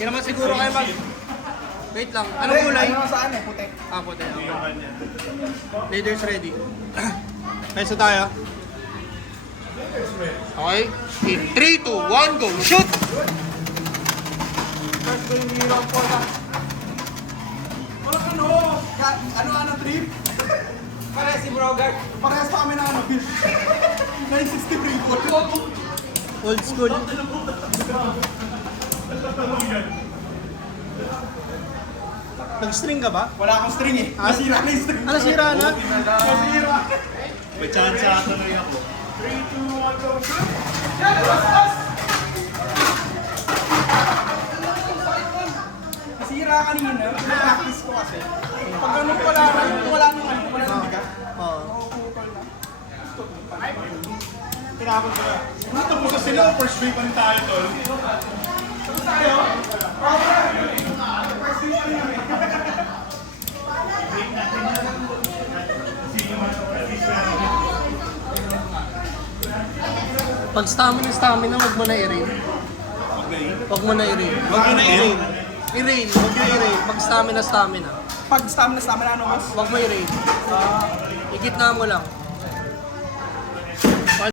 Hindi naman siguro kayo mag... Wait lang. Anong kulay? Ano saan eh? Puti. Ah, puti. Leaders ready. Kaysa tayo. Okay. In 3, 2, 1, go! Shoot! First ko yung hero po na. Walang ano trip? Parehas si Brogard. Parehas pa kami na 960 ring ko. Old school. Nag-string ka ba? Wala akong string eh. Nasira na yung string. Ano, sira na? Nasira. May chance atuloy ako. 3, 2, 1, go! Shoot! Yan! Bas! Nasira kanina. Na-practice ko kasi. Pag ganun wala nang bigat. Oo. Tinapon ko na. Tapos na sila, first week pa rin tayo tol. Tapos tayo. First week pa rin namin. Pag stamina, wag mo na i-rain. Wag mo na i-rain. Huwag mo na i-rain. I-rain, wag mo i-rain. Pag stamina. Pag stamina ano mas? Wag mo i-rain. Igitna mo lang.